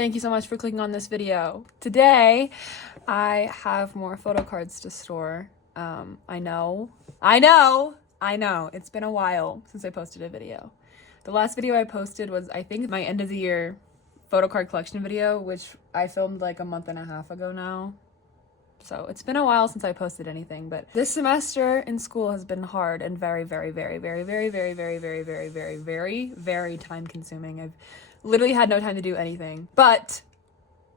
Thank you so much for clicking on this video. Today, I have more photo cards to store. I know. It's been a while since I posted a video. The last video I posted was, I think, my end of the year photo card collection video, which I filmed like a month and a half ago now. So it's been a while since I posted anything, but this semester in school has been hard and very time consuming. I've literally had no time to do anything. But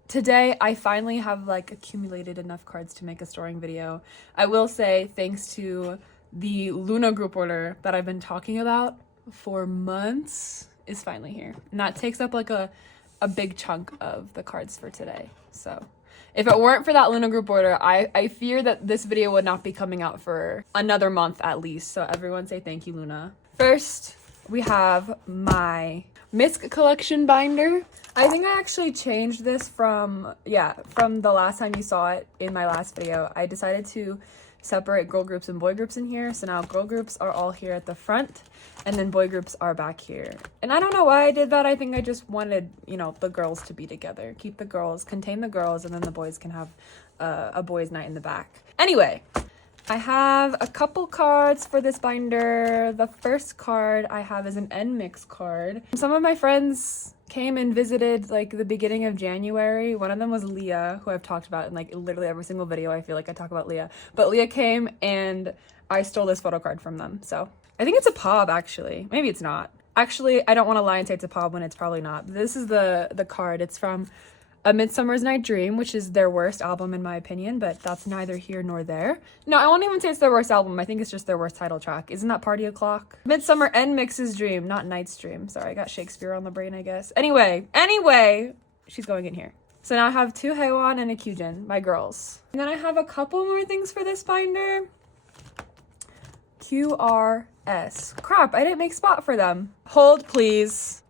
today I finally have like accumulated enough cards to make a storing video. I will say thanks to the Loona group order that I've been talking about for months is finally here. And that takes up like a big chunk of the cards for today. So if it weren't for that Loona group order, I fear that this video would not be coming out for another month at least. So everyone say thank you, Loona. First, we have my nmixx collection binder. I think I actually changed this from the last time you saw it in my last video. I decided to separate girl groups and boy groups in here. So now girl groups are all here at the front and then boy groups are back here. And I don't know why I did that. I think I just wanted, the girls to be together. Keep the girls, contain the girls, and then the boys can have a boys' night in the back. Anyway, I have a couple cards for this binder. The first card I have is an nmixx card. Some of my friends came and visited like the beginning of January. One of them was Leah, who I've talked about in like literally every single video. I feel like I talk about Leah. But Leah came and I stole this photo card from them. So I think it's a pub actually. Maybe it's not. Actually, I don't want to lie and say it's a pub when it's probably not. This is the card. It's from A Midsummer's Night Dream, which is their worst album in my opinion, but that's neither here nor there. No, I won't even say it's their worst album. I think it's just their worst title track. Isn't that Party O'Clock? Midsummer nmixx's Dream, not Night's Dream. Sorry, I got Shakespeare on the brain, I guess. Anyway, she's going in here. So now I have two Haewon and a Kyujin, my girls. And then I have a couple more things for this binder. QRS. Crap, I didn't make spot for them. Hold, please.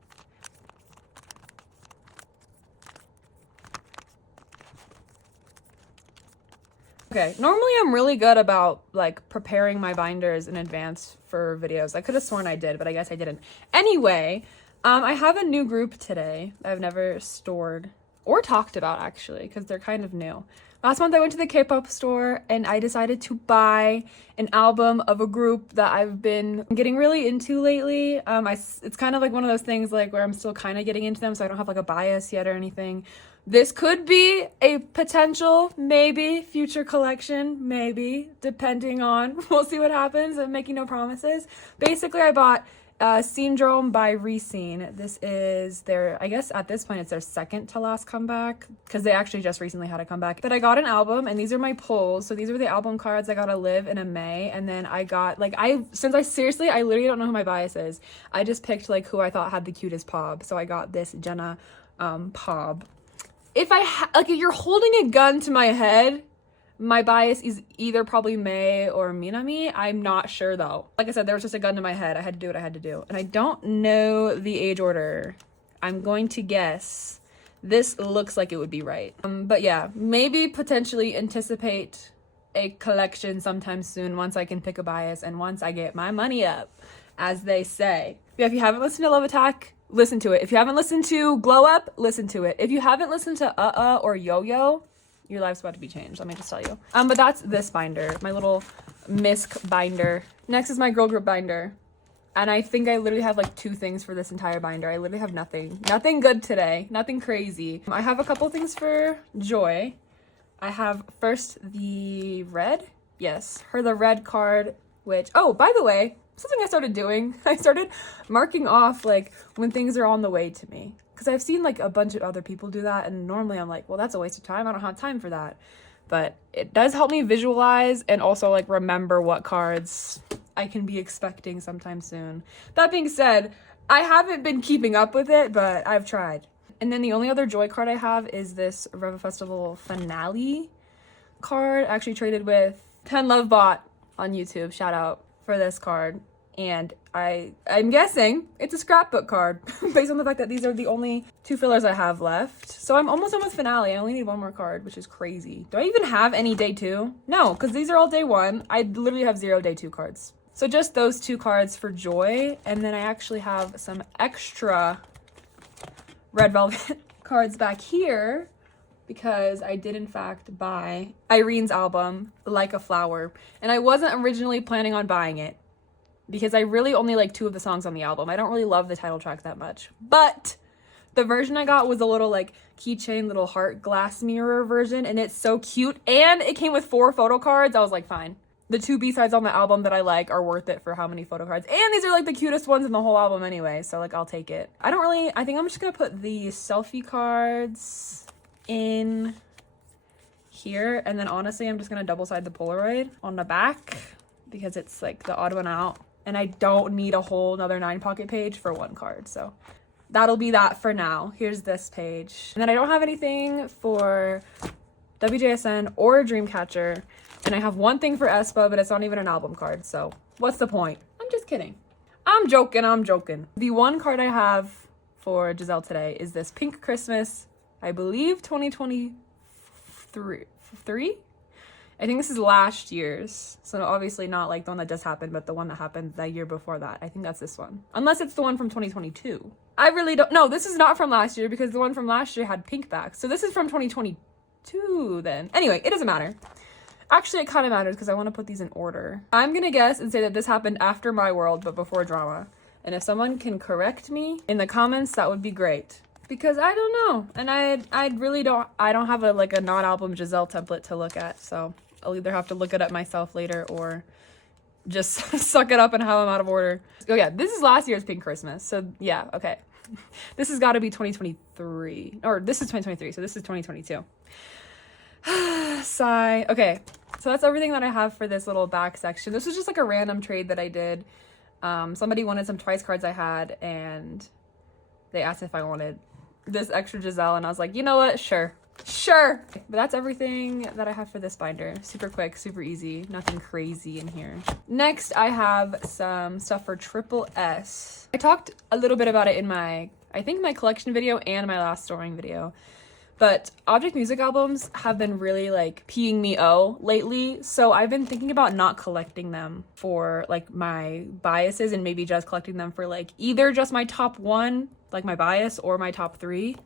Okay, normally I'm really good about like preparing my binders in advance for videos. I could have sworn I did, but I guess I didn't. Anyway, I have a new group today I've never stored or talked about actually, because they're kind of new. Last month I went to the K-pop store and I decided to buy an album of a group that I've been getting really into lately. It's kind of like one of those things like where I'm still kind of getting into them, so I don't have like a bias yet or anything. This could be a potential, maybe, future collection, maybe, depending on, we'll see what happens. I'm making no promises. Basically, I bought Syndrome by Rescene. This is their, I guess at this point, it's their second to last comeback, because they actually just recently had a comeback. But I got an album, and these are my pulls. So these were the album cards I got to Live in a May, and then I got, I literally don't know who my bias is. I just picked, who I thought had the cutest pob. So I got this Jenna pob. If if you're holding a gun to my head, my bias is either probably May or Minami. I'm not sure though. Like I said, there was just a gun to my head. I had to do what I had to do. And I don't know the age order. I'm going to guess this looks like it would be right. But yeah, maybe potentially anticipate a collection sometime soon once I can pick a bias and once I get my money up, as they say. Yeah, if you haven't listened to Love Attack, listen to it. If you haven't listened to Glow Up, listen to it. If you haven't listened to or Yo-Yo, your life's about to be changed, let me just tell you. But that's this binder, my little nmixx binder. Next is my girl group binder. And I think I literally have two things for this entire binder. I literally have nothing good today, nothing crazy. I have a couple things for Joy. I have first the red, yes, the red card, which, oh, by the way, something I started doing, I started marking off when things are on the way to me, because I've seen a bunch of other people do that, and normally I'm like, well, that's a waste of time, I don't have time for that. But it does help me visualize and also remember what cards I can be expecting sometime soon. That being said, I haven't been keeping up with it, but I've tried. And then the only other Joy card I have is this Reva Festival finale card. I actually traded with 10 Love Bot on YouTube, shout out for this card, and I'm guessing it's a scrapbook card based on the fact that these are the only two fillers I have left. So I'm almost done with finale. I only need one more card, which is crazy. Do I even have any day 2? No, because these are all day 1. I literally have 0 day 2 cards. So just those 2 cards for Joy, and then I actually have some extra red velvet cards back here because I did in fact buy Irene's album, Like a Flower. And I wasn't originally planning on buying it because I really only like 2 of the songs on the album. I don't really love the title track that much. But the version I got was a little like keychain, little heart glass mirror version. And it's so cute. And it came with 4 photo cards. I was like, fine. The 2 B-sides on the album that I like are worth it for how many photo cards. And these are like the cutest ones in the whole album anyway. So like, I'll take it. I think I'm just gonna put the selfie cards in here. And then honestly, I'm just gonna double side the Polaroid on the back because it's like the odd one out. And I don't need a whole another 9 pocket page for 1 card. So that'll be that for now. Here's this page. And then I don't have anything for WJSN or Dreamcatcher. And I have one thing for aespa, but it's not even an album card. So what's the point? I'm just kidding. I'm joking. The one card I have for Giselle today is this Pink Christmas, I believe 2023. I think this is last year's. So obviously not like the one that just happened, but the one that happened the year before that. I think that's this one. Unless it's the one from 2022. I really don't know. This is not from last year because the one from last year had pink back. So this is from 2022 then. Anyway, it doesn't matter. Actually, it kind of matters because I want to put these in order. I'm going to guess and say that this happened after My World, but before Drama. And if someone can correct me in the comments, that would be great. Because I don't know. And I really don't, I don't have a non-album Giselle template to look at. So I'll either have to look it up myself later or just suck it up and have them out of order. Oh yeah, this is last year's Pink Christmas. So yeah, okay. This has got to be 2023. Or this is 2023, so this is 2022. Sigh. Okay, so that's everything that I have for this little back section. This was just like a random trade that I did. Somebody wanted some Twice cards I had, and they asked if I wanted this extra Giselle, and I was like, you know what? Sure. But that's everything that I have for this binder. Super quick, super easy, nothing crazy in here. Next, I have some stuff for Triple S. I talked a little bit about it in my collection video and my last storing video. But object music albums have been really like peeing me lately. So I've been thinking about not collecting them for like my biases and maybe just collecting them for like either just my top 1, like my bias, or my top 3.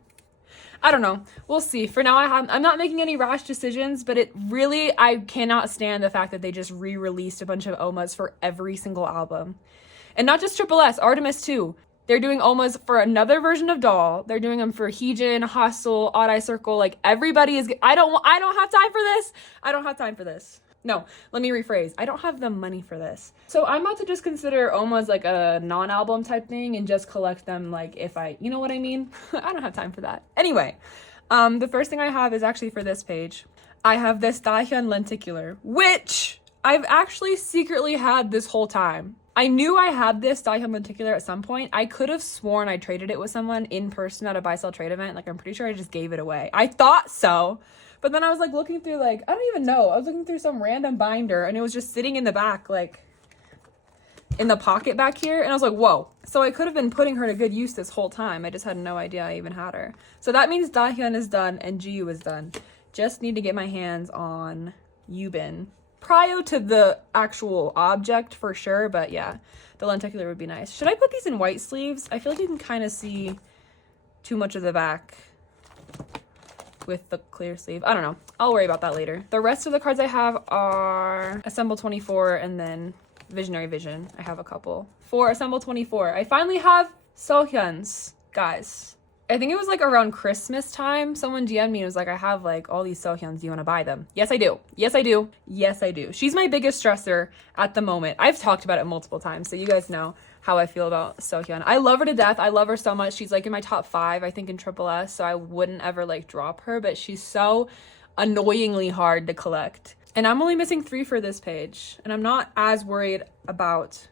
I don't know. We'll see. For now, I'm not making any rash decisions, but I cannot stand the fact that they just re-released a bunch of OMAs for every single album. And not just Triple S, Artemis too. They're doing OMAs for another version of Doll. They're doing them for Heejin, Hostel, Odd Eye Circle. Like everybody is. I don't have time for this. I don't have time for this. No, let me rephrase. I don't have the money for this. So I'm about to just consider OMAs like a non-album type thing and just collect them like if you know what I mean? I don't have time for that. Anyway, the first thing I have is actually for this page. I have this Dahyun lenticular, which I've actually secretly had this whole time. I knew I had this Dahyun lenticular at some point. I could have sworn I traded it with someone in person at a buy-sell trade event. Like, I'm pretty sure I just gave it away. I thought so. But then I was like looking through I don't even know. I was looking through some random binder and it was just sitting in the back, like in the pocket back here. And I was like, whoa. So I could have been putting her to good use this whole time. I just had no idea I even had her. So that means Dahyun is done and Chuu is done. Just need to get my hands on Yubin prior to the actual object for sure. But yeah, the lenticular would be nice. Should I put these in white sleeves? I feel like you can kind of see too much of the back with the clear sleeve. I don't know. I'll worry about that later. The rest of the cards I have are Assemble 24 and then Visionary Vision. I have a couple. For Assemble 24, I finally have Sohyun's, guys. I think it was like around Christmas time. Someone DM'd me and was like, I have like all these Sohyuns. Do you want to buy them? Yes, I do. Yes, I do. Yes, I do. She's my biggest stressor at the moment. I've talked about it multiple times, so you guys know how I feel about Sohyun. I love her to death. I love her so much. She's like in my top 5, I think, in Triple S, so I wouldn't ever like drop her, but she's so annoyingly hard to collect. And I'm only missing 3 for this page, and I'm not as worried about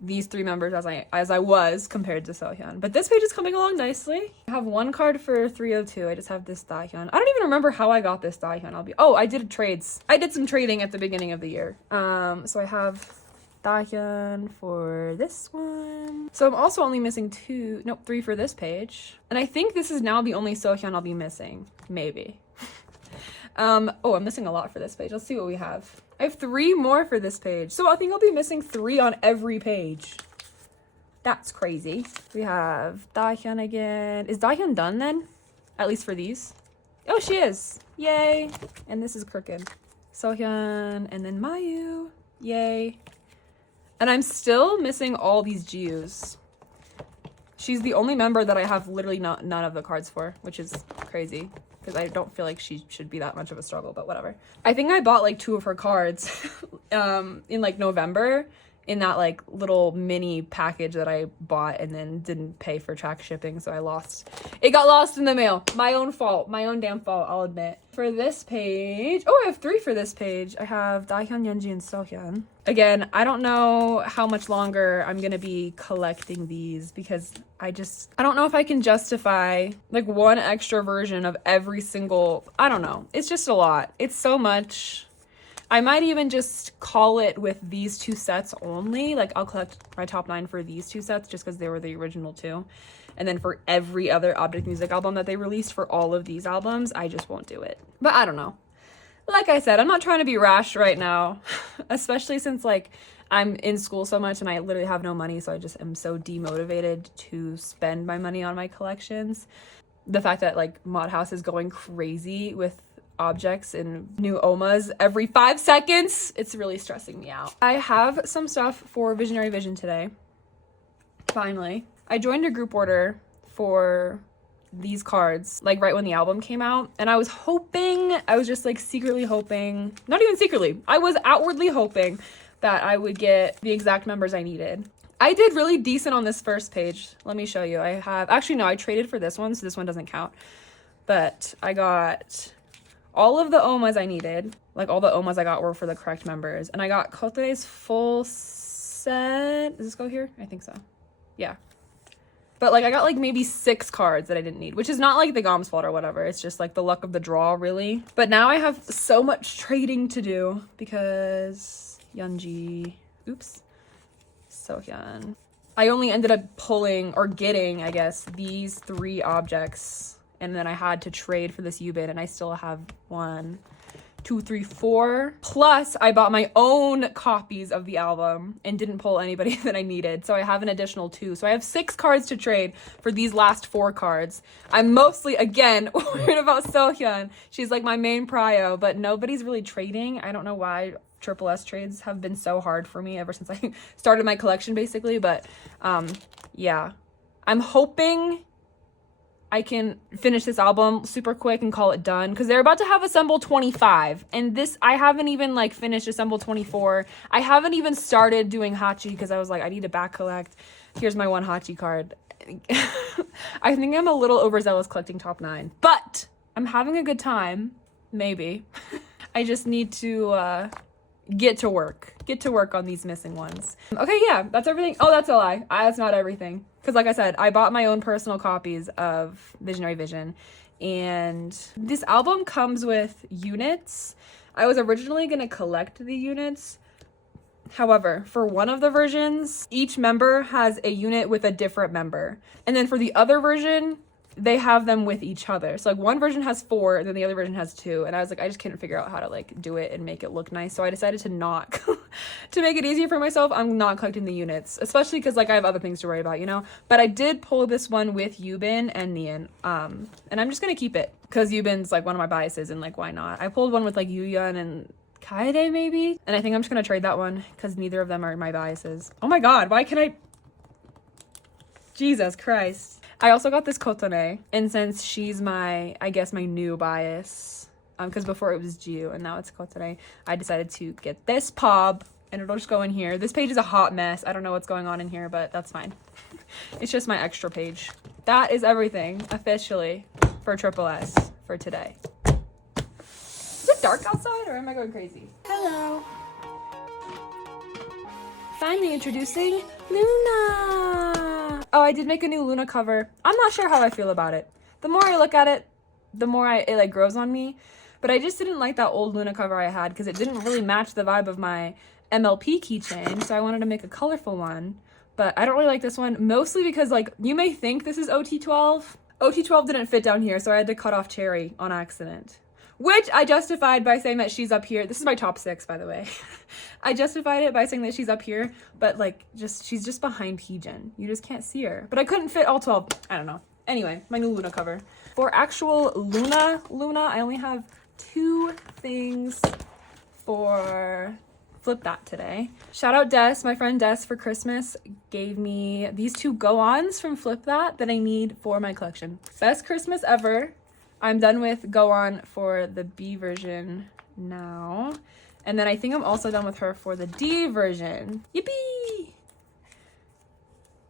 these 3 members as I was compared to Sohyun. But this page is coming along nicely. I have 1 card for 302. I just have this Dahyun. I don't even remember how I got this Dahyun. I did trades. I did some trading at the beginning of the year. So I have Dahyun for this one. So I'm also only missing 3 for this page. And I think this is now the only Sohyun I'll be missing. Maybe. I'm missing a lot for this page. Let's see what we have. I have 3 more for this page. So I think I'll be missing 3 on every page. That's crazy. We have Dahyun again. Is Dahyun done then? At least for these. Oh, she is. Yay. And this is crooked. Sohyun and then Mayu. Yay. And I'm still missing all these chus. She's the only member that I have literally none of the cards for, which is crazy because I don't feel like she should be that much of a struggle, but whatever. I think I bought like 2 of her cards in like November in that like little mini package that I bought and then didn't pay for track shipping, so it got lost in the mail. My own fault, my own damn fault, I'll admit. For this page, oh, I have 3 for this page. I have Dahyun, Yeonji, and Sohyun. Again, I don't know how much longer I'm gonna be collecting these because I don't know if I can justify like one extra version of every single, I don't know. It's just a lot. It's so much. I might even just call it with these 2 sets only. Like I'll collect my top 9 for these 2 sets just because they were the original 2. And then for every other Object Music album that they released for all of these albums, I just won't do it. But I don't know. Like I said, I'm not trying to be rash right now, especially since like I'm in school so much and I literally have no money. So I just am so demotivated to spend my money on my collections. The fact that like Mod House is going crazy with objects and new omas every 5 seconds, it's really stressing me out. I have some stuff for Visionary Vision today. Finally, I joined a group order for these cards like right when the album came out, and I was just like secretly hoping, not even secretly, I was outwardly hoping that I would get the exact members I needed. I did really decent on this first page. Let me show you. I traded for this one, so this one doesn't count, but I got all of the omas I needed. Like all the omas I got were for the correct members, and I got Kote's full set. Does this go here? I think so. Yeah. But like I got like maybe 6 cards that I didn't need, which is not like the Gom's fault or whatever. It's just like the luck of the draw, really. But now I have so much trading to do because Yeonji, Sohyun. I only ended up pulling or getting, I guess, these 3 objects, and then I had to trade for this Yubin, and I still have 1, 2, 3, 4. Plus, I bought my own copies of the album and didn't pull anybody that I needed. So I have an additional 2. So I have 6 cards to trade for these last 4 cards. I'm mostly, again, worried about Sohyun. She's like my main prio, but nobody's really trading. I don't know why Triple S trades have been so hard for me ever since I started my collection, basically. But yeah, I'm hoping I can finish this album super quick and call it done, because they're about to have Assemble 25, and I haven't even like finished Assemble 24. I haven't even started doing Hachi because I was like, I need to back collect. Here's my 1 Hachi card. I think I'm a little overzealous collecting top 9, but I'm having a good time. Maybe. I just need to get to work on these missing ones. Okay, yeah, that's everything. Oh, that's a lie. That's not everything. Because like I said, I bought my own personal copies of Visionary Vision, and this album comes with units. I was originally going to collect the units. However, for one of the versions, each member has a unit with a different member. And then for the other version, they have them with each other. So like one version has 4 and then the other version has 2. And I was like, I just couldn't figure out how to like do it and make it look nice. So I decided to not, to make it easier for myself, I'm not collecting the units, especially because like I have other things to worry about, you know? But I did pull this one with Yubin and Neon. And I'm just going to keep it because Yubin's like one of my biases, and like, why not? I pulled one with like Yuyeon and Kaede maybe. And I think I'm just going to trade that one because neither of them are my biases. Oh my God, why can I? Jesus Christ. I also got this Kotone, and since she's my, I guess, my new bias, because before it was Chuu and now it's Kotone, I decided to get this pop, and it'll just go in here. This page is a hot mess. I don't know what's going on in here, but that's fine. It's just my extra page. That is everything, officially, for Triple S for today. Is it dark outside, or am I going crazy? Hello. Finally introducing Loona. Oh, I did make a new Loona cover. I'm not sure how I feel about it. The more I look at it, the more it like grows on me. But I just didn't like that old Loona cover I had because it didn't really match the vibe of my MLP keychain. So I wanted to make a colorful one. But I don't really like this one, mostly because like you may think this is OT12. OT12 didn't fit down here, so I had to cut off Cherry on accident. Which I justified by saying that she's up here. This is my top 6, by the way. I justified it by saying that she's up here, but like she's just behind Heejin. You just can't see her. But I couldn't fit all 12. I don't know. Anyway, my new Loona cover. For actual Loona, I only have 2 things for Flip That today. Shout out Des, my friend Des for Christmas gave me these 2 go-ons from Flip That I need for my collection. Best Christmas ever. I'm done with go-on for the B version now. And then I think I'm also done with her for the D version. Yippee!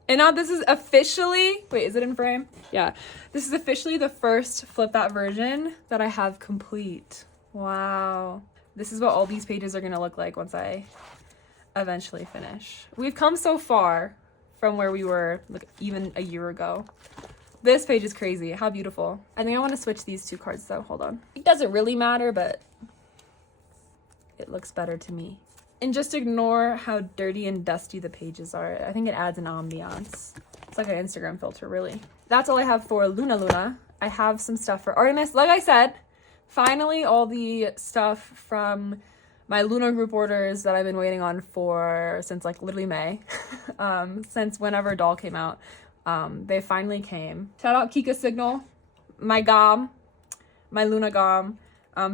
And now this is officially, wait, is it in frame? Yeah. This is officially the first Flip That version that I have complete. Wow. This is what all these pages are gonna look like once I eventually finish. We've come so far from where we were like even a year ago. This page is crazy. How beautiful. I think I want to switch these 2 cards though. Hold on. It doesn't really matter, but it looks better to me. And just ignore how dirty and dusty the pages are. I think it adds an ambiance. It's like an Instagram filter, really. That's all I have for Loona. I have some stuff for Artemis. Like I said, finally all the stuff from my Loona group orders that I've been waiting on for since like literally May. Since whenever Doll came out. They finally came. Shout out Kika Signal, my Gom, my Loona Gom.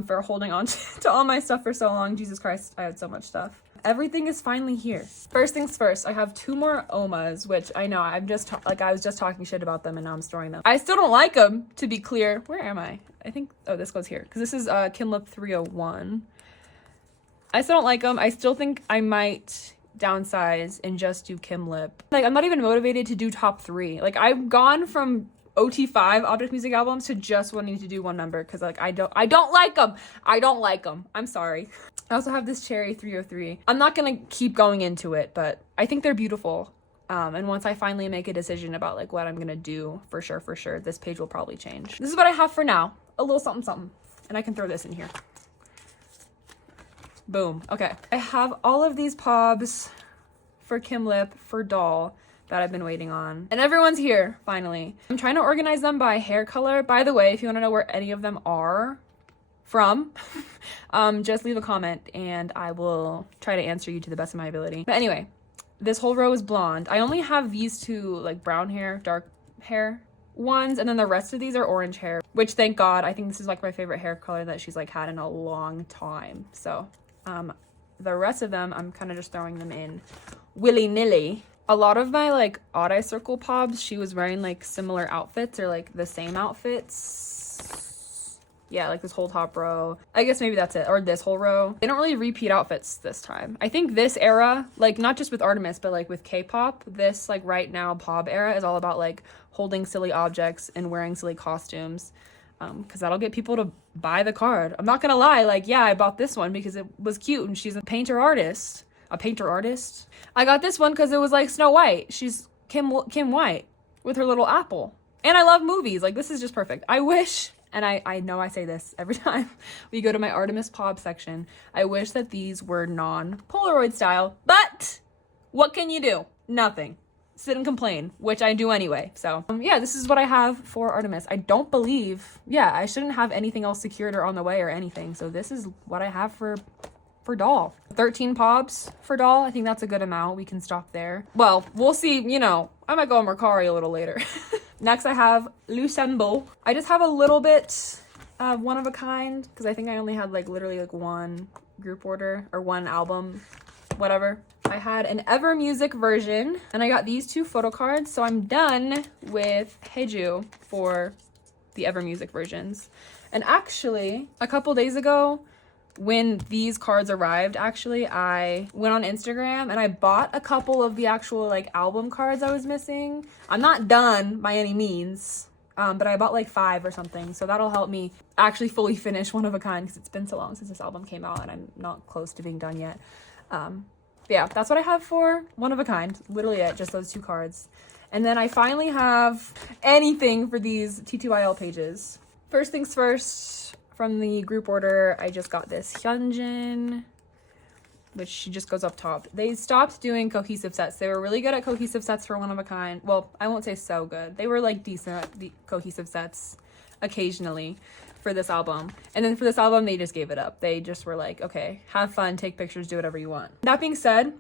For holding on to all my stuff for so long. Jesus Christ, I had so much stuff. Everything is finally here. First things first, I have 2 more Omas, which I know I'm just I was just talking shit about them and now I'm storing them. I still don't like them, to be clear. Where am I? I think, oh, this goes here because this is Kinlip 301. I still don't like them. I still think I might downsize and just do Kimlip. Like, I'm not even motivated to do top 3. Like, I've gone from OT5 object music albums to just wanting to do one member because like I don't like them. I don't like them. I'm sorry. I also have this Cherry 303. I'm not gonna keep going into it, but I think they're beautiful. And once I finally make a decision about like what I'm gonna do for sure, this page will probably change. This is what I have for now. A little something. And I can throw this in here. Boom. Okay. I have all of these pobs for Kimlip, for Doll, that I've been waiting on. And everyone's here, finally. I'm trying to organize them by hair color. By the way, if you want to know where any of them are from, just leave a comment and I will try to answer you to the best of my ability. But anyway, this whole row is blonde. I only have these 2 like brown hair, dark hair ones, and then the rest of these are orange hair, which thank God, I think this is like my favorite hair color that she's like had in a long time. So the rest of them, I'm kind of just throwing them in willy-nilly. A lot of my like odd eye circle pobs, she was wearing like similar outfits or like the same outfits. Yeah, like this whole top row. I guess maybe that's it. Or this whole row. They don't really repeat outfits this time. I think this era, like not just with Artemis, but like with K-pop, this like right now pob era is all about like holding silly objects and wearing silly costumes. Because that'll get people to buy the card. I'm not gonna lie, like yeah, I bought this one because it was cute and she's a painter artist. A painter artist. I got this one because it was like Snow White. She's Kim White with her little apple. And I love movies. Like this is just perfect. I wish, and I know I say this every time we go to my Artemis Pob section, I wish that these were non-Polaroid style, but what can you do? Nothing. Sit and complain, which I do anyway. So yeah, this is what I have for Artemis. I don't believe, yeah, I shouldn't have anything else secured or on the way or anything. So this is what I have for Doll. 13 pobs for Doll. I think that's a good amount. We can stop there. Well, we'll see. You know, I might go on Mercari a little later. Next, I have loossemble. I just have a little bit of one of a kind because I think I only had like literally like 1 group order or 1 album, whatever. I had an Ever Music version and I got these 2 photo cards. So I'm done with Hybe for the Ever Music versions. And actually, a couple days ago, when these cards arrived, actually, I went on Instagram and I bought a couple of the actual like album cards I was missing. I'm not done by any means, but I bought like 5 or something. So that'll help me actually fully finish One of a Kind because it's been so long since this album came out and I'm not close to being done yet. Yeah, that's what I have for One of a Kind. Literally it, just those 2 cards. And then I finally have anything for these T2IL pages. First things first, from the group order, I just got this Hyunjin, which she just goes up top. They stopped doing cohesive sets. They were really good at cohesive sets for One of a Kind. Well, I won't say so good. They were like decent at the cohesive sets occasionally for this album. And then for this album, they just gave it up. They just were like, okay, have fun, take pictures, do whatever you want. That being said,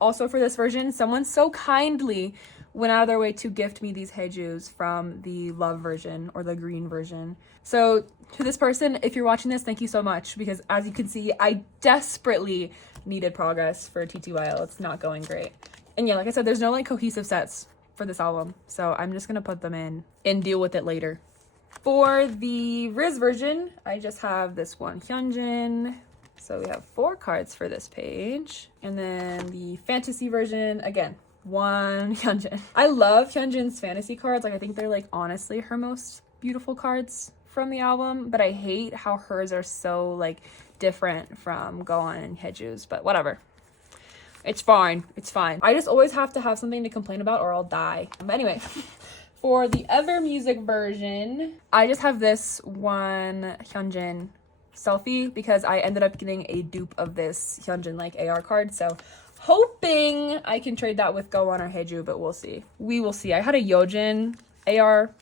also for this version, someone so kindly went out of their way to gift me these hyjus from the love version or the green version. So to this person, if you're watching this, thank you so much, because as you can see, I desperately needed progress for TTYL. It's not going great. And yeah, like I said, there's no like cohesive sets for this album, so I'm just gonna put them in and deal with it later. For the Riz version, I just have this one Hyunjin. So we have 4 cards for this page. And then the fantasy version, again, 1 Hyunjin. I love Hyunjin's fantasy cards. Like, I think they're like honestly her most beautiful cards from the album, but I hate how hers are so like different from Gohan and Hyju's, but whatever. It's fine. It's fine. I just always have to have something to complain about or I'll die. But anyway, for the Ever Music version, I just have this one Hyunjin selfie because I ended up getting a dupe of this Hyunjin like AR card. So hoping I can trade that with Gohan or Hyju, but we'll see. We will see. I had a Yojin AR,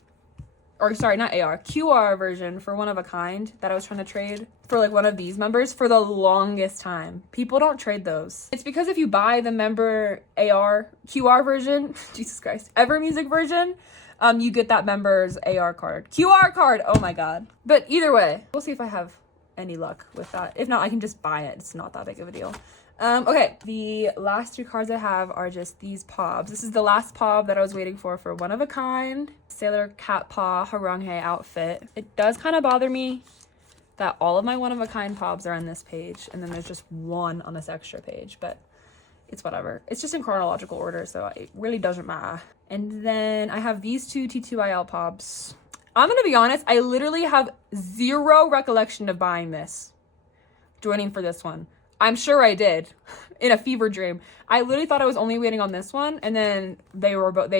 or sorry, not AR, QR version for One of a Kind that I was trying to trade for like one of these members for the longest time. People don't trade those. It's because if you buy the member AR QR version, Jesus Christ, Ever Music version, you get that member's AR card. QR card, oh my god. But either way, we'll see if I have any luck with that. If not, I can just buy it. It's not that big of a deal. Okay, the last 2 cards I have are just these pobs. This is the last pob that I was waiting for One of a Kind Sailor Cat Paw Haranghae outfit. It does kind of bother me that all of my One of a Kind pobs are on this page and then there's just 1 on this extra page, but it's whatever. It's just in chronological order, so it really doesn't matter. And then I have these 2 T2IL pobs. I'm gonna be honest, I literally have 0 recollection of buying this, joining for this one. I'm sure I did in a fever dream. I literally thought I was only waiting on this one, and then they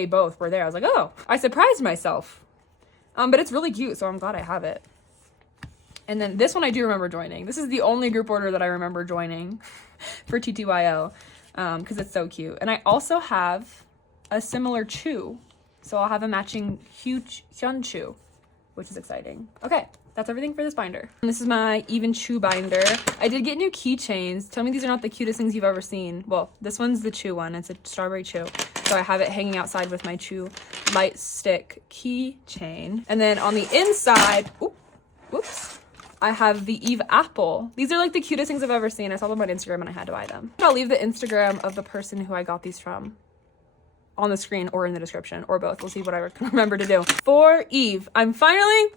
both were there. I was like, oh, I surprised myself. But it's really cute, so I'm glad I have it. And then this one I do remember joining. This is the only group order that I remember joining for TTYL, because it's so cute. And I also have a similar chuu, so I'll have a matching huge Hyun chuu, which is exciting. Okay. That's everything for this binder. And this is my even chuu binder. I did get new keychains. Tell me these are not the cutest things you've ever seen. Well, this one's the chuu one. It's a strawberry chuu. So I have it hanging outside with my chuu light stick keychain. And then on the inside, whoops, I have the Yves apple. These are like the cutest things I've ever seen. I saw them on Instagram and I had to buy them. I'll leave the Instagram of the person who I got these from on the screen or in the description, or both. We'll see what I can remember to do. For Yves, I'm finally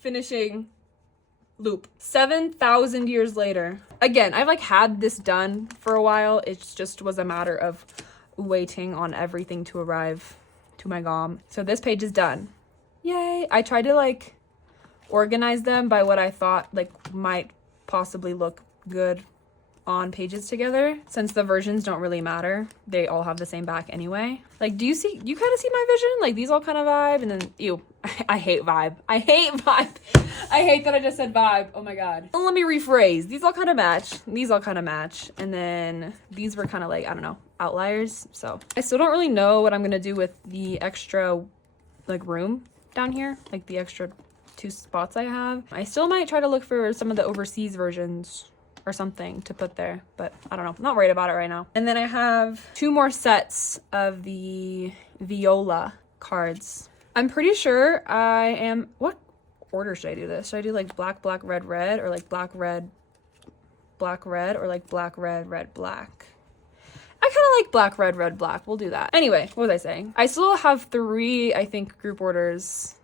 finishing loop 7,000 years later. Again, I've like had this done for a while. It just was a matter of waiting on everything to arrive to my GOM. So this page is done. Yay. I tried to like organize them by what I thought like might possibly look good on pages together, since the versions don't really matter. They all have the same back anyway. Like, do you kind of see my vision? Like, these all kind of vibe, and then, ew, I hate vibe. I hate vibe. I hate that I just said vibe. Oh my god. Well, let me rephrase. These all kind of match. These all kind of match. And then these were kind of like, I don't know, outliers. So I still don't really know what I'm gonna do with the extra, like, room down here. Like, the extra 2 spots I have. I still might try to look for some of the overseas versions or something to put there, but I don't know. I'm not worried about it right now. And then I have 2 more sets of the viola cards. I'm pretty sure I am, what order should I do this? Should I do like black, black, red, red, or like black, red, black, red, or like black, red, red, black? I kind of like black, red, red, black. We'll do that. Anyway, what was I saying? I still have 3, I think, group orders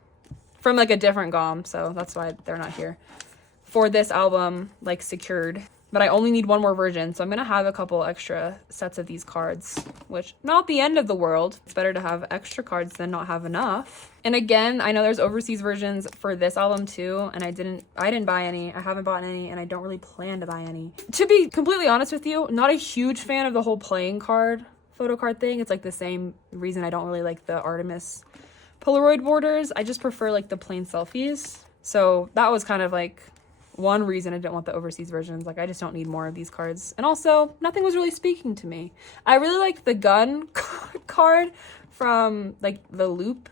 from like a different GOM, so that's why they're not here for this album, like, secured. But I only need 1 more version, so I'm gonna have a couple extra sets of these cards, which not the end of the world. It's better to have extra cards than not have enough. And again, I know there's overseas versions for this album too, and I didn't buy any. I haven't bought any, and I don't really plan to buy any. To be completely honest with you, not a huge fan of the whole playing card photo card thing. It's like the same reason I don't really like the Artemis Polaroid borders. I just prefer like the plain selfies. So that was kind of like one reason I didn't want the overseas versions. Like, I just don't need more of these cards. And also, nothing was really speaking to me. I really liked the gun card from, like, the Loop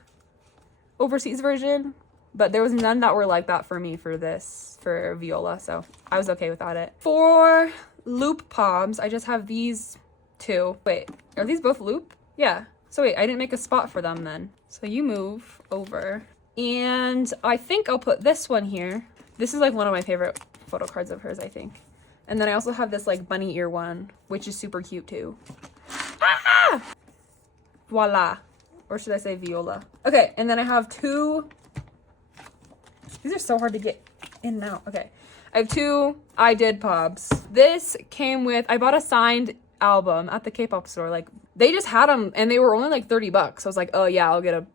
overseas version, but there was none that were like that for me for Viola, so I was okay without it. For Loop Poms, I just have these 2. Wait, are these both loop? Yeah. So wait, I didn't make a spot for them then. So you move over. And I think I'll put this one here. This is like one of my favorite photo cards of hers, I think. And then I also have this like bunny ear one, which is super cute too. Ah! Voila. Or should I say viola? Okay, and then I have 2. These are so hard to get in and out. Okay. I have 2 I Did Pobs. This came with, I bought a signed album at the K-pop store. Like, they just had them and they were only like 30 bucks. So I was like, oh yeah, I'll get a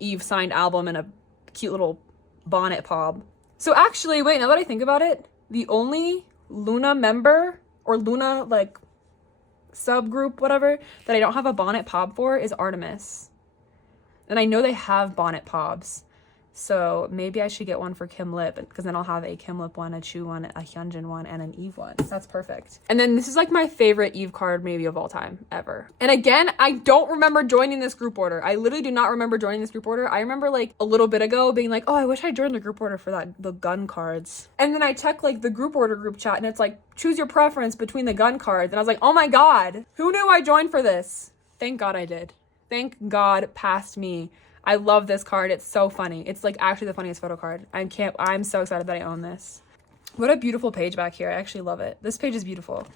Yves signed album and a cute little bonnet pob. So actually, wait, now that I think about it, the only Loona member or Loona like subgroup, whatever, that I don't have a bonnet pob for is Artemis. And I know they have bonnet pobs. So maybe I should get one for Kim Lip, because then I'll have a Kim Lip one, a Chuu one, a Hyunjin one, and an Yves one. That's perfect. And then this is like my favorite Yves card maybe of all time ever. And again, I don't remember joining this group order. I literally do not remember joining this group order. I remember like a little bit ago being like, oh, I wish I joined the group order for the gun cards. And then I checked like the group order group chat and it's like, choose your preference between the gun cards. And I was like, oh my God, who knew I joined for this? Thank God I did. Thank God past me. I love this card. It's so funny. It's like actually the funniest photo card. I'm so excited that I own this. What a beautiful page back here. I actually love it. This page is beautiful.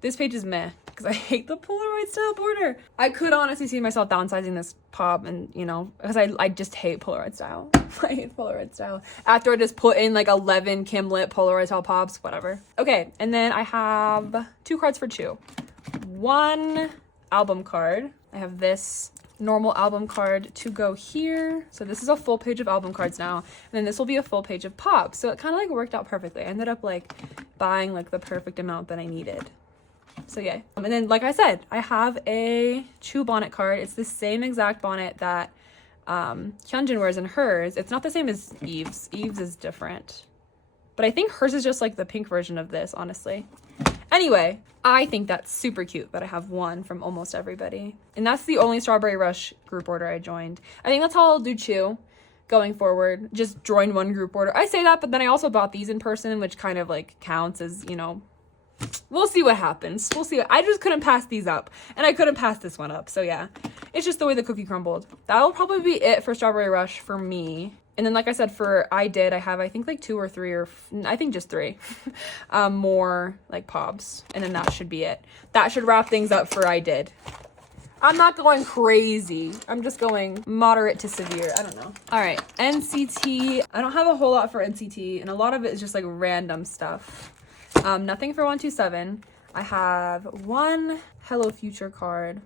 This page is meh because I hate the Polaroid style border. I could honestly see myself downsizing this pop and, you know, because I just hate Polaroid style. I hate Polaroid style. After I just put in like 11 Kim Lip Polaroid style pops, whatever. Okay, and then I have 2 cards for Chuu. 1 album card. I have this normal album card to go here. So this is a full page of album cards now. And then this will be a full page of pops. So it kind of like worked out perfectly. I ended up like buying like the perfect amount that I needed. So yeah. And then like I said, I have a Chuu bonnet card. It's the same exact bonnet that Hyunjin wears in hers. It's not the same as Yves. Yves is different. But I think hers is just like the pink version of this, honestly. Anyway, I think that's super cute that I have one from almost everybody. And that's the only Strawberry Rush group order I joined. I think that's how I'll do Chuu going forward. Just join one group order. I say that, but then I also bought these in person, which kind of like counts as, you know, we'll see what happens. We'll see. I just couldn't pass these up. And I couldn't pass this one up. So yeah, it's just the way the cookie crumbled. That'll probably be it for Strawberry Rush for me. And then, like I said, for I have, I think, like 2 or 3 or I think just 3 more, like, pobs. And then that should be it. That should wrap things up for I Did. I'm not going crazy. I'm just going moderate to severe. I don't know. All right. NCT. I don't have a whole lot for NCT. And a lot of it is just, like, random stuff. Nothing for 127. I have 1 Hello Future card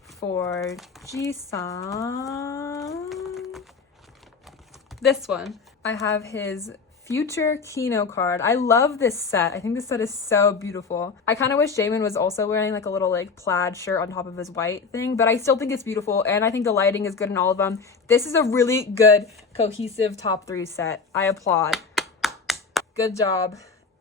for Jisun. This one. I have his Future Kino card. I love this set. I think this set is so beautiful. I kind of wish Jamin was also wearing like a little like plaid shirt on top of his white thing, but I still think it's beautiful and I think the lighting is good in all of them. This is a really good cohesive top 3 set. I applaud. Good job,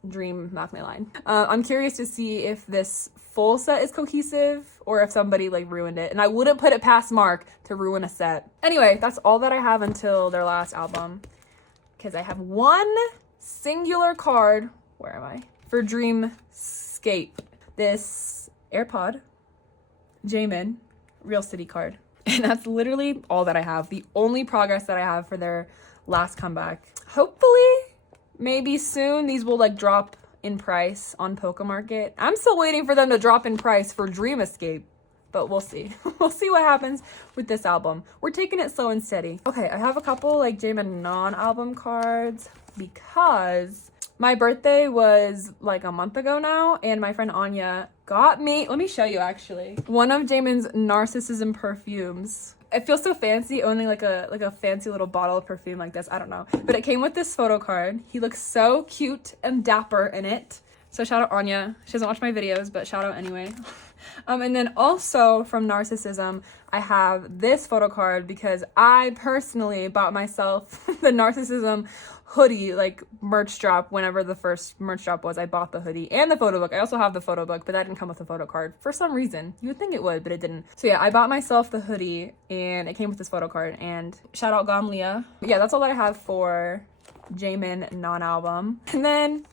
Dream Macmillan. I'm curious to see if this full set is cohesive or if somebody like ruined it, and I wouldn't put it past Mark to ruin a set. Anyway, that's all that I have until their last album, because I have 1 singular card, where am I, for Dreamscape. This AirPod Jamin Real City card, and that's literally all that I have. The only progress that I have for their last comeback. Hopefully maybe soon these will like drop in price on Pokemarket. I'm still waiting for them to drop in price for Dream Escape, but we'll see. We'll see what happens with this album. We're taking it slow and steady. Okay, I have a couple like Jamin non-album cards because my birthday was like a month ago now, and my friend Anya got me, let me show you actually, one of Jamin's Narcissism perfumes. It feels so fancy owning like a fancy little bottle of perfume like this. I don't know. But it came with this photo card. He looks so cute and dapper in it. So shout out Anya. She doesn't watch my videos, but shout out anyway. And then also from Narcissism, I have this photo card because I personally bought myself the Narcissism hoodie, like merch drop. Whenever the first merch drop was, I bought the hoodie and the photo book. I also have the photo book, but that didn't come with the photo card for some reason. You would think it would, but it didn't. So yeah, I bought myself the hoodie and it came with this photo card, and shout out Gamlia. But yeah, that's all that I have for Jamin non-album. And then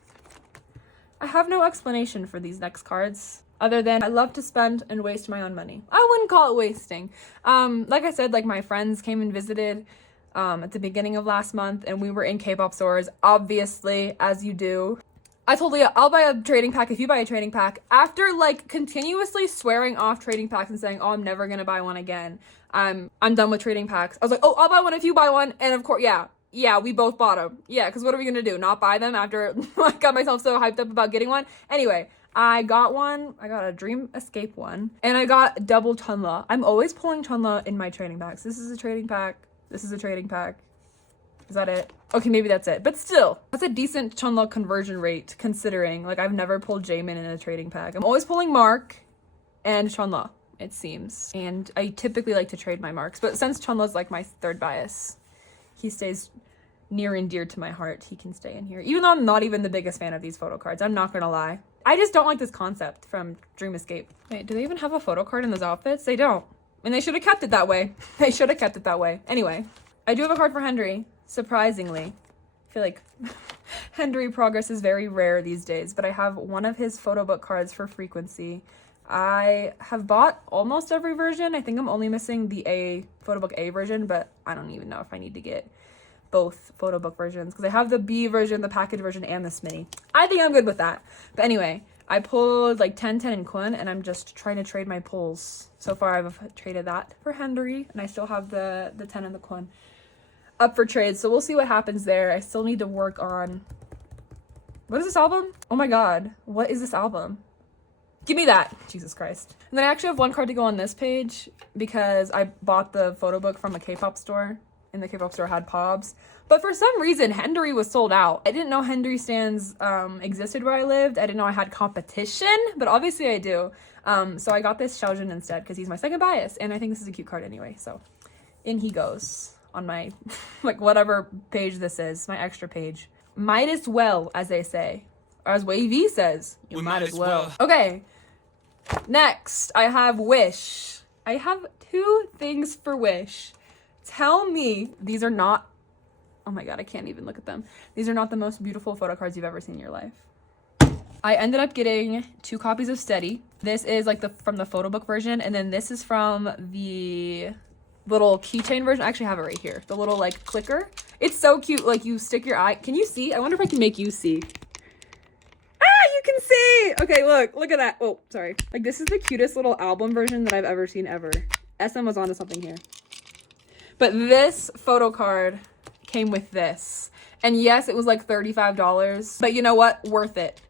I have no explanation for these next cards other than I love to spend and waste my own money. I wouldn't call it wasting. Like I said, like my friends came and visited at the beginning of last month, and we were in K-pop stores, obviously, as you do. I told Leah, I'll buy a trading pack if you buy a trading pack. After like continuously swearing off trading packs and saying, oh, I'm never gonna buy one again. I'm done with trading packs. I was like, oh, I'll buy one if you buy one. And of course, yeah, we both bought them. Yeah, because what are we gonna do? Not buy them after I got myself so hyped up about getting one? Anyway, I got one. I got a Dream Escape one. And I got double Chunla. I'm always pulling Chunla in my trading packs. This is a trading pack. This is a trading pack. Is that it? Okay, maybe that's it. But still, that's a decent Chunla conversion rate considering, like, I've never pulled Jaemin in a trading pack. I'm always pulling Mark and Chunla, it seems. And I typically like to trade my Marks. But since Chunla's, like, my third bias, he stays near and dear to my heart. He can stay in here. Even though I'm not even the biggest fan of these photo cards. I'm not gonna lie. I just don't like this concept from Dream Escape. Wait, do they even have a photo card in those outfits? They don't. And they should have kept it that way. They should have kept it that way. Anyway, I do have a card for Henry. Surprisingly, I feel like Henry progress is very rare these days, but I have one of his photo book cards for frequency. I have bought almost every version. I think I'm only missing the photo book A version, but I don't even know if I need to get both photo book versions because I have the B version, the package version, and the Smitty. I think I'm good with that. But anyway, I pulled like 10, 10, and Quinn, and I'm just trying to trade my pulls. So far, I've traded that for Henry, and I still have the 10 and the Quinn up for trade, so we'll see what happens there. I still need to work on... What is this album? Oh my god, what is this album? Give me that! Jesus Christ. And then I actually have one card to go on this page because I bought the photo book from a K-pop store, and the K-pop store had POBs. But for some reason, Henry was sold out. I didn't know Henry stands existed where I lived. I didn't know I had competition, but obviously I do. So I got this Xiaojun instead because he's my second bias, and I think this is a cute card anyway, so in he goes. On my, like, whatever page this is, my extra page. Might as well, as they say. Or as yves says, you might as well. Okay, next, I have Wish. I have two things for Wish. Tell me these are not, oh my god, I can't even look at them. These are not the most beautiful photo cards you've ever seen in your life. I ended up getting 2 copies of Steady. This is, like, from the photo book version, and then this is from the little keychain version. I actually have it right here. The little like clicker. It's so cute. Like you stick your eye. Can you see? I wonder if I can make you see. Ah, you can see. Okay, look at that. Oh, sorry. Like this is the cutest little album version that I've ever seen ever. SM was onto something here. But this photo card came with this. And yes, it was like $35. But you know what? Worth it.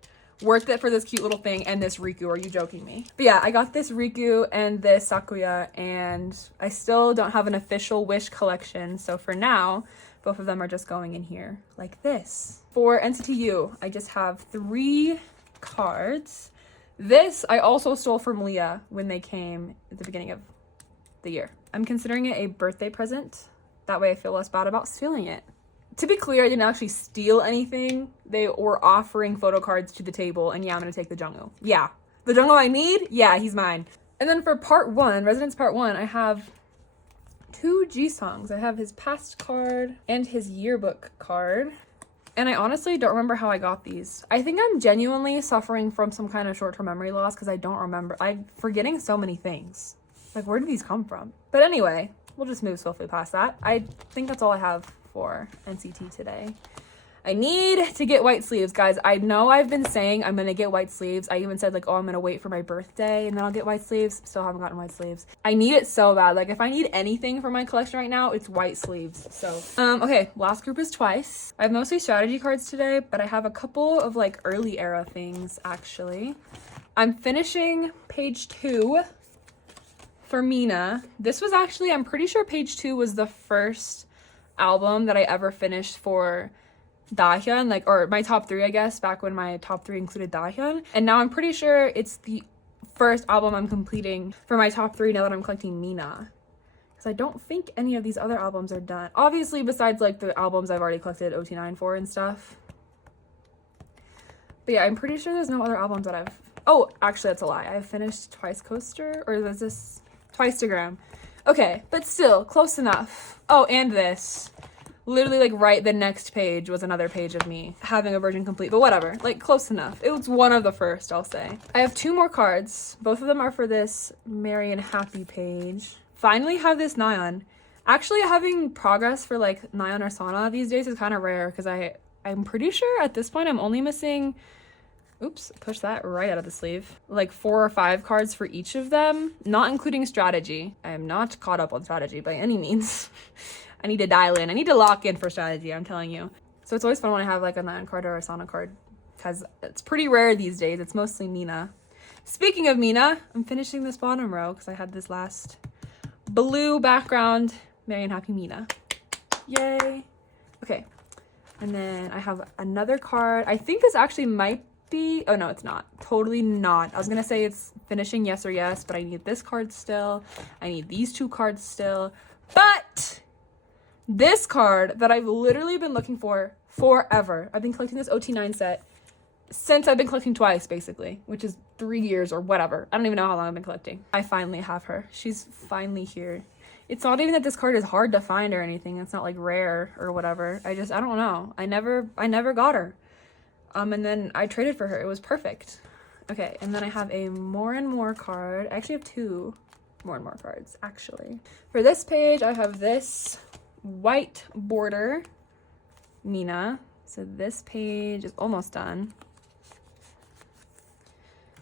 Worth it for this cute little thing and this Riku. Are you joking me? But yeah, I got this Riku and this Sakuya, and I still don't have an official Wish collection. So for now, both of them are just going in here like this. For NCTU, I just have 3 cards. This I also stole from Leah when they came at the beginning of the year. I'm considering it a birthday present. That way I feel less bad about stealing it. To be clear, I didn't actually steal anything. They were offering photo cards to the table, and yeah, I'm gonna take the Jungwoo. Yeah, the Jungwoo I need, yeah, he's mine. And then for part 1, Residence part 1, I have 2 G-songs. I have his past card and his yearbook card. And I honestly don't remember how I got these. I think I'm genuinely suffering from some kind of short-term memory loss because I don't remember. I'm forgetting so many things. Like, where did these come from? But anyway, we'll just move swiftly past that. I think that's all I have for NCT today. I need to get white sleeves, guys. I know I've been saying I'm gonna get white sleeves. I even said like, oh, I'm gonna wait for my birthday and then I'll get white sleeves. Still haven't gotten white sleeves. I need it so bad. Like if I need anything for my collection right now, it's white sleeves. So, okay, last group is Twice. I have mostly strategy cards today, but I have a couple of like early era things actually. I'm finishing page 2 for Mina. This was actually, I'm pretty sure page 2 was the first album that I ever finished for Dahyun, like, or my top 3, I guess, back when my top 3 included Dahyun. And now I'm pretty sure it's the first album I'm completing for my top 3 now that I'm collecting Mina. Because I don't think any of these other albums are done. Obviously, besides, like, the albums I've already collected OT9 for and stuff. But yeah, I'm pretty sure there's no other albums that I've... Oh, actually, that's a lie. I've finished Twice Coaster, or is this Twice-tagram? Okay, but still, close enough. Oh, and this. literally like right the next page was another page of me having a version complete, but whatever, like close enough. It was one of the first, I'll say. I have 2 more cards. Both of them are for this Merry and Happy page. Finally have this Nyan. Actually, having progress for like Nyan or Sana these days is kind of rare because I'm pretty sure at this point I'm only missing, oops, push that right out of the sleeve, like 4 or 5 cards for each of them, not including strategy. I am not caught up on strategy by any means. I need to dial in. I need to lock in for strategy, I'm telling you. So it's always fun when I have like a Nyan card or a Sana card because it's pretty rare these days. It's mostly Mina. Speaking of Mina, I'm finishing this bottom row because I had this last blue background Merry and Happy Mina. Yay. Okay. And then I have another card. I think this actually might be, oh no, it's not. Totally not. I was gonna say it's finishing yes or yes, but I need this card still. I need these 2 cards still. But this card that I've literally been looking for forever. I've been collecting this OT9 set since I've been collecting twice, basically, which is 3 years or whatever. I don't even know how long I've been collecting. I finally have her. She's finally here. It's not even that this card is hard to find or anything. It's not like rare or whatever. I don't know. I never got her. And then I traded for her. It was perfect. Okay, and then I have a more and more card. I actually have 2 more and more cards, actually. For this page, I have this white border Mina. So this page is almost done.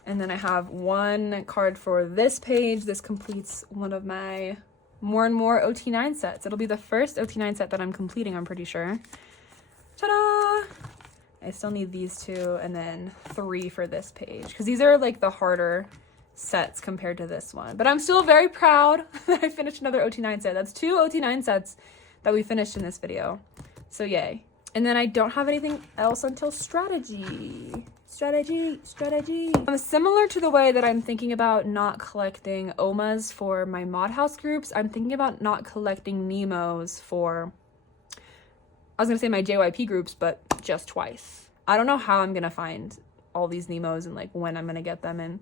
And then I have 1 card for this page. This completes one of my more and more OT9 sets. It'll be the first OT9 set that I'm completing, I'm pretty sure. Ta-da! I still need these 2 and then 3 for this page because these are like the harder sets compared to this one. But I'm still very proud that I finished another OT9 set. That's 2 OT9 sets that we finished in this video. So yay. And then I don't have anything else until strategy. Strategy. Similar to the way that I'm thinking about not collecting Omas for my mod house groups, I'm thinking about not collecting Nemos for, I was gonna say my JYP groups, but just twice. I don't know how I'm gonna find all these Nemos and like when I'm gonna get them and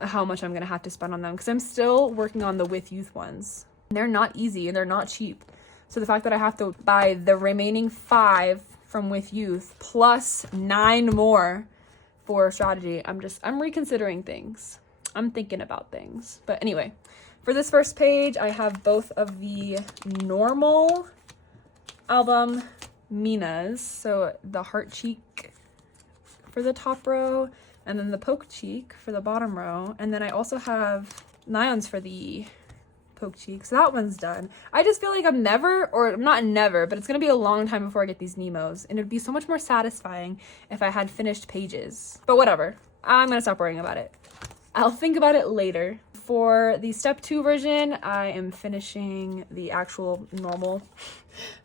how much I'm gonna have to spend on them because I'm still working on the with youth ones. They're not easy and they're not cheap. So the fact that I have to buy the remaining 5 from with youth plus 9 more for strategy, I'm reconsidering things. I'm thinking about things. But anyway, for this first page, I have both of the normal album Minas. So the heart cheek for the top row, and then the poke cheek for the bottom row. And then I also have Nyans for the poke cheek. So that one's done. I just feel like I'm never, or not never, but it's going to be a long time before I get these Nemos. And it would be so much more satisfying if I had finished pages. But whatever. I'm going to stop worrying about it. I'll think about it later. For the step 2 version, I am finishing the actual normal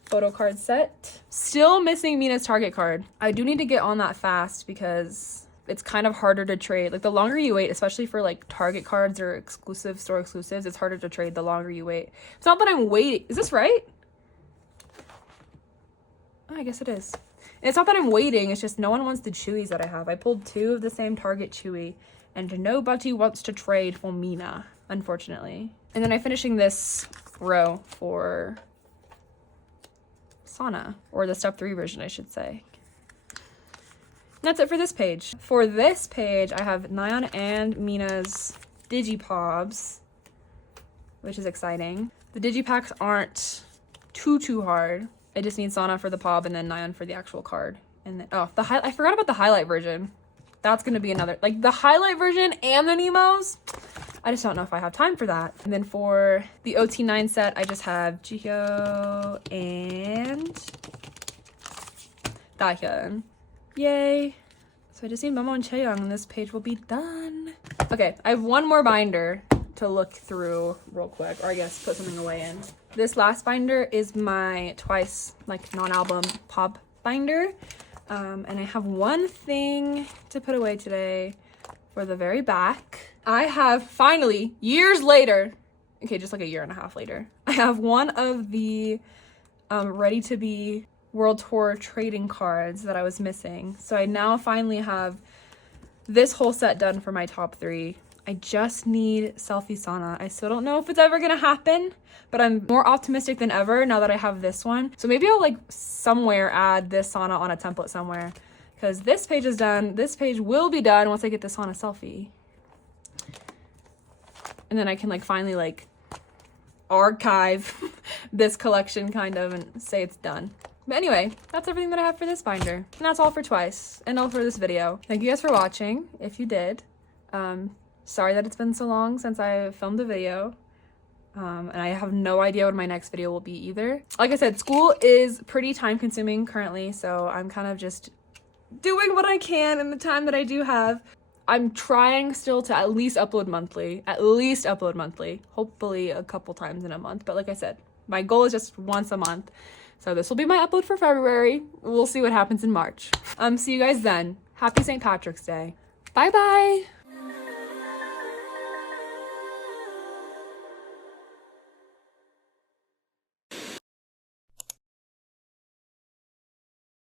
photo card set. Still missing Mina's target card. I do need to get on that fast because it's kind of harder to trade. Like the longer you wait, especially for like target cards or exclusive store exclusives, it's harder to trade the longer you wait. It's not that I'm waiting. Is this right? Oh, I guess it is. And it's not that I'm waiting. It's just no one wants the chewies that I have. I pulled 2 of the same target chewy and nobody wants to trade for Mina, unfortunately. And then I'm finishing this row for Sana, or the step 3 version, I should say. That's it for this page. For this page, I have Nyan and Mina's Digipobs, which is exciting. The Digipacks aren't too hard. I just need Sana for the Pob and then Nyan for the actual card. And then, oh, I forgot about the highlight version. That's gonna be another, like the highlight version and the Nemos. I just don't know if I have time for that. And then for the OT9 set, I just have Jihyo and Dahyun. Yay. So I just need Momo and Chaeyoung and this page will be done. Okay, I have 1 more binder to look through real quick, or I guess put something away in. This last binder is my twice like non-album pop binder. And I have 1 thing to put away today for the very back. I have finally, years later, okay, just like a year and a half later, I have 1 of the ready to be World Tour trading cards that I was missing. So I now finally have this whole set done for my top 3. I just need selfie sauna. I still don't know if it's ever gonna happen, but I'm more optimistic than ever now that I have this one. So maybe I'll like somewhere add this sauna on a template somewhere, because this page is done. This page will be done once I get this sauna selfie. And then I can like finally like archive this collection kind of and say it's done. But anyway, that's everything that I have for this binder. And that's all for twice and all for this video. Thank you guys for watching, if you did. Sorry that it's been so long since I filmed a video. And I have no idea what my next video will be either. Like I said, school is pretty time consuming currently, so I'm kind of just doing what I can in the time that I do have. I'm trying still to at least upload monthly. Hopefully a couple times in a month. But like I said, my goal is just once a month. So this will be my upload for February. We'll see what happens in March. See you guys then. Happy St. Patrick's Day. Bye bye.